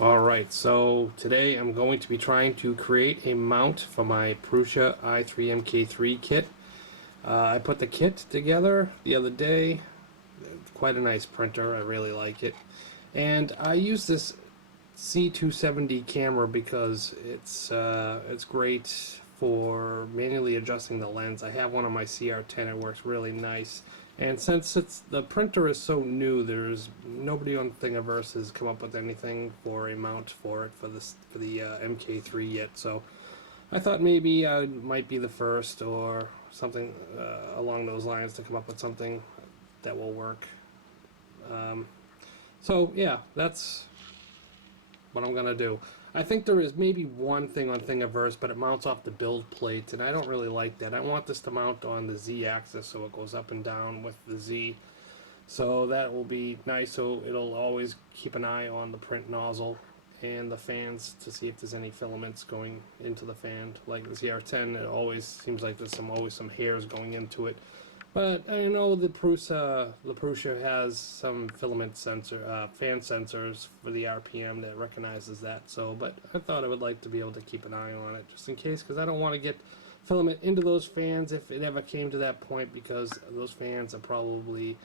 Alright, so today I'm going to be trying to create a mount for my Prusa i3 MK3 kit. I put the kit together the other day. Quite a nice printer, I really like it. And I use this C270 camera because it's great for manually adjusting the lens. I have one on my CR10, it works really nice. And since the printer is so new, there's nobody on Thingiverse has come up with anything for a mount for it for the MK3 yet. So I thought maybe I might be the first or something along those lines to come up with something that will work. So yeah, that's what I'm gonna do. I think there is maybe one thing on Thingiverse, but it mounts off the build plate, and I don't really like that. I want this to mount on the Z axis so it goes up and down with the Z. So that will be nice, so it'll always keep an eye on the print nozzle and the fans to see if there's any filaments going into the fan. Like the ZR10, it always seems like there's always some hairs going into it. But I know the Prusa has some filament sensor, fan sensors for the RPM that recognizes that. So, but I thought I would like to be able to keep an eye on it just in case, because I don't want to get filament into those fans if it ever came to that point, because those fans are probably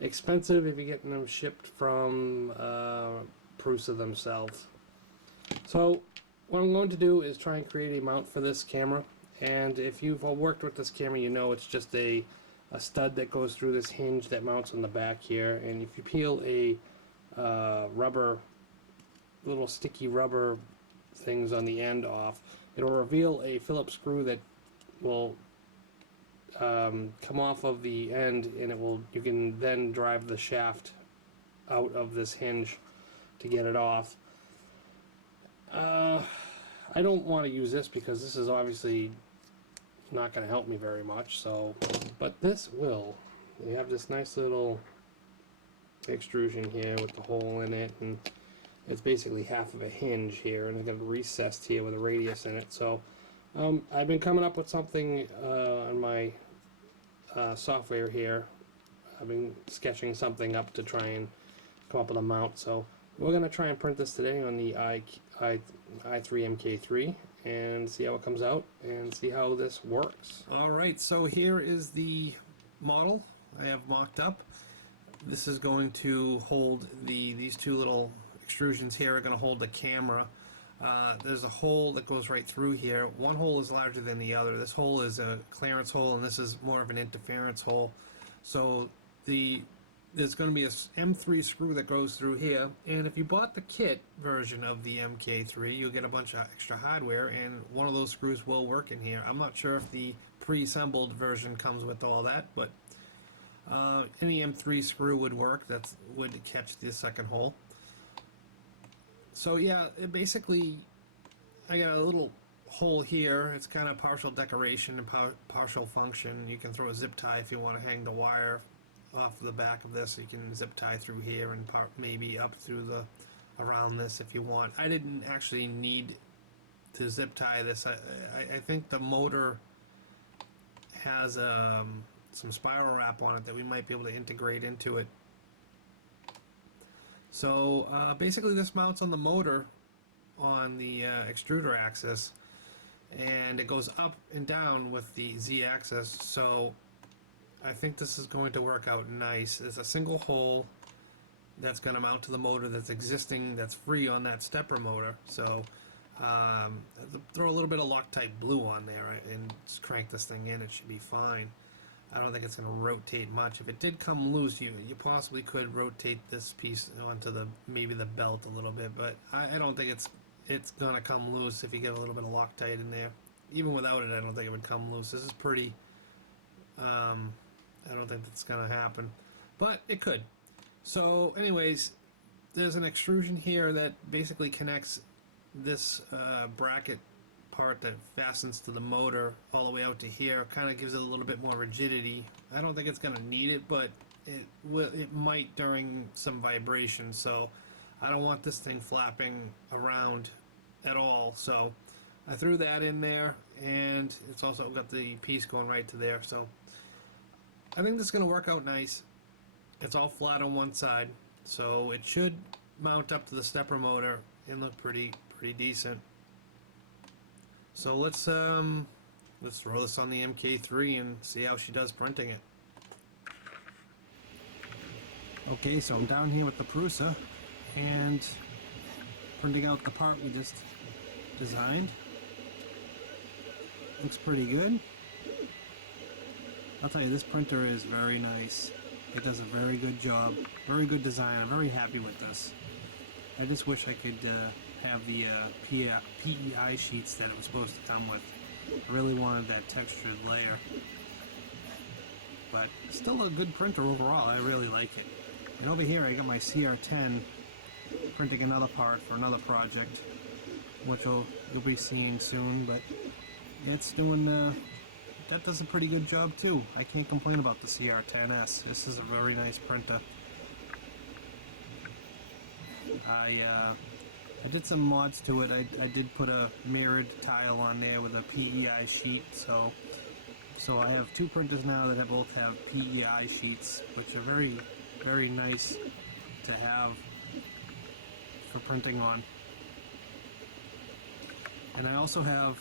expensive if you're getting them shipped from Prusa themselves. So, what I'm going to do is try and create a mount for this camera. And if you've worked with this camera, you know it's just a stud that goes through this hinge that mounts on the back here, and if you peel a rubber, little sticky rubber things on the end off, it'll reveal a Phillips screw that will come off of the end, and you can then drive the shaft out of this hinge to get it off. I don't want to use this because this is obviously not going to help me very much, so but this will. We have this nice little extrusion here with the hole in it, and it's basically half of a hinge here, and it's got recessed here with a radius in it. So I've been coming up with something on my software here. I've been sketching something up to try and come up with a mount, so we're going to try and print this today on the i3 MK3 and see how it comes out and see how this works. Alright, so here is the model I have mocked up. This is going to hold these two little extrusions here are going to hold the camera. There's a hole that goes right through here. One hole is larger than the other. This hole is a clearance hole, and this is more of an interference hole. So there's going to be a M3 screw that goes through here, and if you bought the kit version of the MK3, you'll get a bunch of extra hardware, and one of those screws will work in here. I'm not sure if the pre-assembled version comes with all that, but any M3 screw would work. That would catch the second hole. So yeah, basically I got a little hole here. It's kind of partial decoration and partial function. You can throw a zip tie if you want to hang the wire off the back of this. You can zip tie through here and maybe up through around this if you want. I didn't actually need to zip tie this. I think the motor has some spiral wrap on it that we might be able to integrate into it. So basically this mounts on the motor on the extruder axis, and it goes up and down with the Z axis. So I think this is going to work out nice. There's a single hole that's going to mount to the motor that's existing, that's free on that stepper motor. So throw a little bit of Loctite blue on there and just crank this thing in. It should be fine. I don't think it's going to rotate much. If it did come loose, you possibly could rotate this piece onto maybe the belt a little bit, but I don't think it's going to come loose if you get a little bit of Loctite in there. Even without it, I don't think it would come loose. This is pretty I don't think that's going to happen, but it could. So anyways, there's an extrusion here that basically connects this bracket part that fastens to the motor all the way out to here. Kind of gives it a little bit more rigidity. I don't think it's going to need it, but it might during some vibration, so I don't want this thing flapping around at all. So I threw that in there, and it's also got the piece going right to there. So I think this is going to work out nice. It's all flat on one side, so it should mount up to the stepper motor and look pretty decent. So let's throw this on the MK3 and see how she does printing it. Okay, so I'm down here with the Prusa and printing out the part we just designed. Looks pretty good. I'll tell you, this printer is very nice. It does a very good job, very good design. I'm very happy with this. I just wish I could have the PEI sheets that it was supposed to come with. I really wanted that textured layer. But still a good printer overall. I really like it. And over here I got my CR10 printing another part for another project, which you'll be seeing soon. But it's doing that does a pretty good job too. I can't complain about the CR10S. This is a very nice printer. I did some mods to it. I did put a mirrored tile on there with a PEI sheet, so I have two printers now that both have PEI sheets, which are very nice to have for printing on. And I also have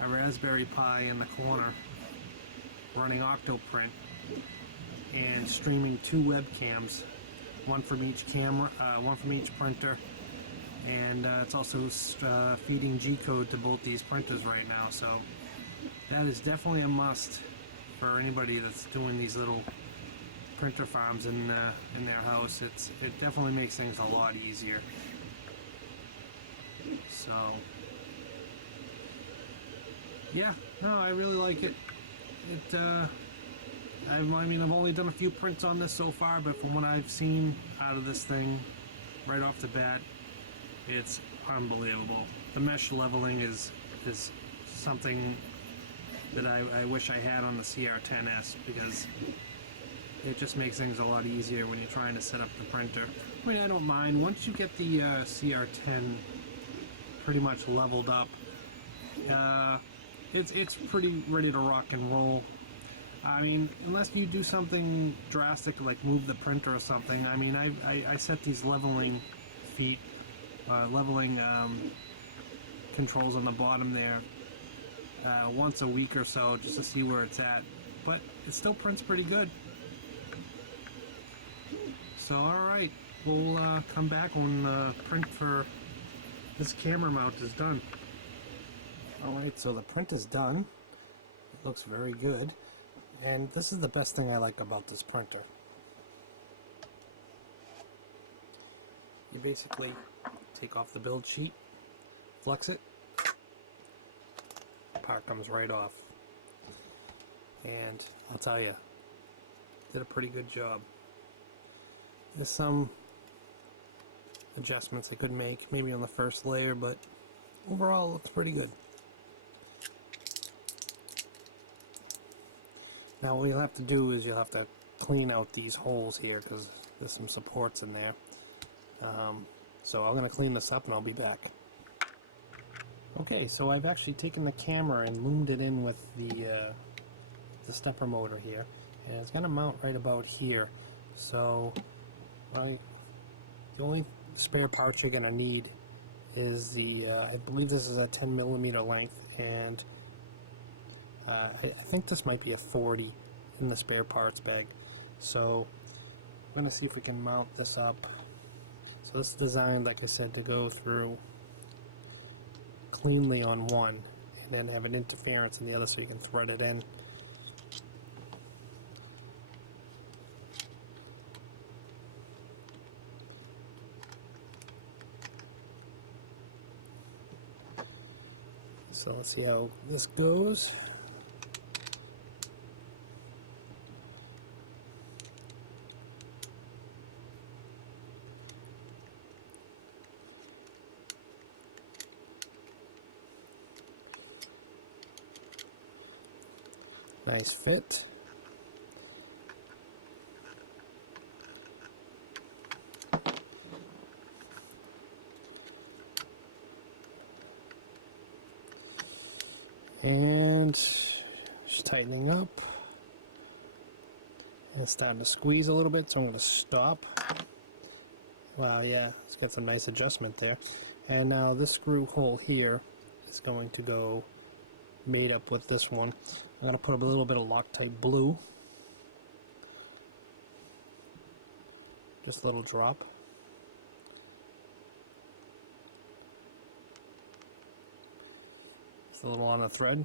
a Raspberry Pi in the corner running Octoprint and streaming two webcams, one from each camera, one from each printer, and it's also feeding G-code to both these printers right now. So that is definitely a must for anybody that's doing these little printer farms in their house. It definitely makes things a lot easier. So yeah, no, I really like it. I mean, I've only done a few prints on this so far, but from what I've seen out of this thing, right off the bat, it's unbelievable. The mesh leveling is something that I wish I had on the CR10S, because it just makes things a lot easier when you're trying to set up the printer. I mean, I don't mind. Once you get the CR10 pretty much leveled up, it's pretty ready to rock and roll. I mean, unless you do something drastic like move the printer or something. I mean, I set these leveling feet, leveling controls on the bottom there once a week or so, just to see where it's at. But it still prints pretty good. So alright, we'll come back when print for this camera mount is done. Alright, so the print is done. It looks very good. And this is the best thing I like about this printer. You basically take off the build sheet, flex it, part comes right off. And I'll tell you, did a pretty good job. There's some adjustments I could make, maybe on the first layer, but overall it looks pretty good. Now what you'll have to do is you'll have to clean out these holes here, because there's some supports in there. So I'm going to clean this up and I'll be back. Okay, so I've actually taken the camera and loomed it in with the stepper motor here, and it's going to mount right about here. So the only spare parts you're going to need is I believe this is a 10mm length, and I think this might be a 40 in the spare parts bag. So I'm going to see if we can mount this up. So this is designed, like I said, to go through cleanly on one and then have an interference in the other so you can thread it in. So let's see how this goes. Nice fit. And just tightening up. And it's starting to squeeze a little bit, so I'm going to stop. Wow, yeah, it's got some nice adjustment there. And now this screw hole here is going to go made up with this one. I'm going to put a little bit of Loctite blue. Just a little drop. Just a little on the thread.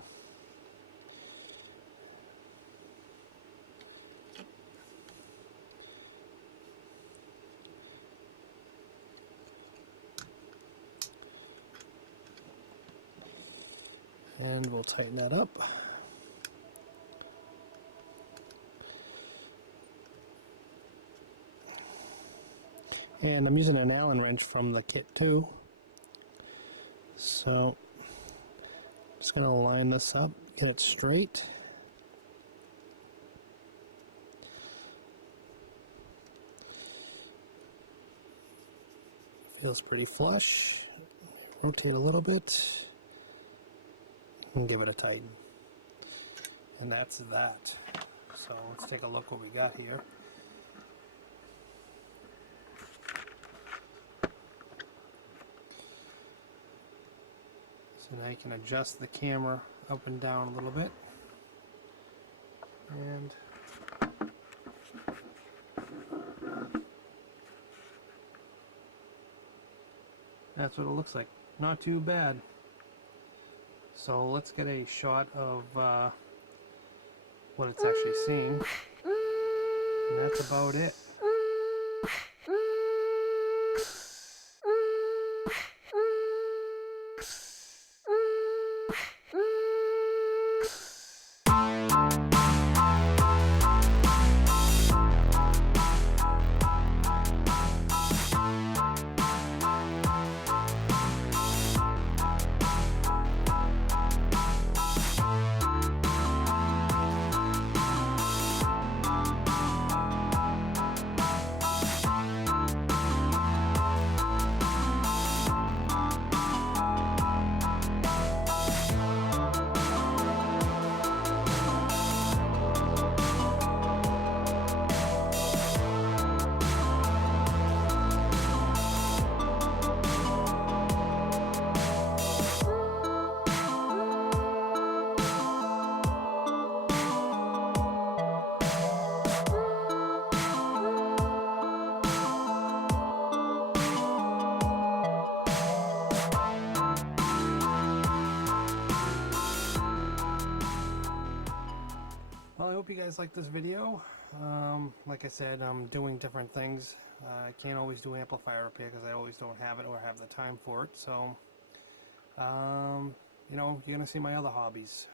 And we'll tighten that up. And I'm using an Allen wrench from the kit too. So I'm just going to line this up, get it straight. Feels pretty flush. Rotate a little bit and give it a tighten. And that's that. So let's take a look what we got here. So now you can adjust the camera up and down a little bit. And that's what it looks like. Not too bad. So let's get a shot of what it's actually seeing. And that's about it. Well, I hope you guys like this video. Like I said, I'm doing different things. I can't always do amplifier repair because I always don't have it or have the time for it. So, you know, you're going to see my other hobbies.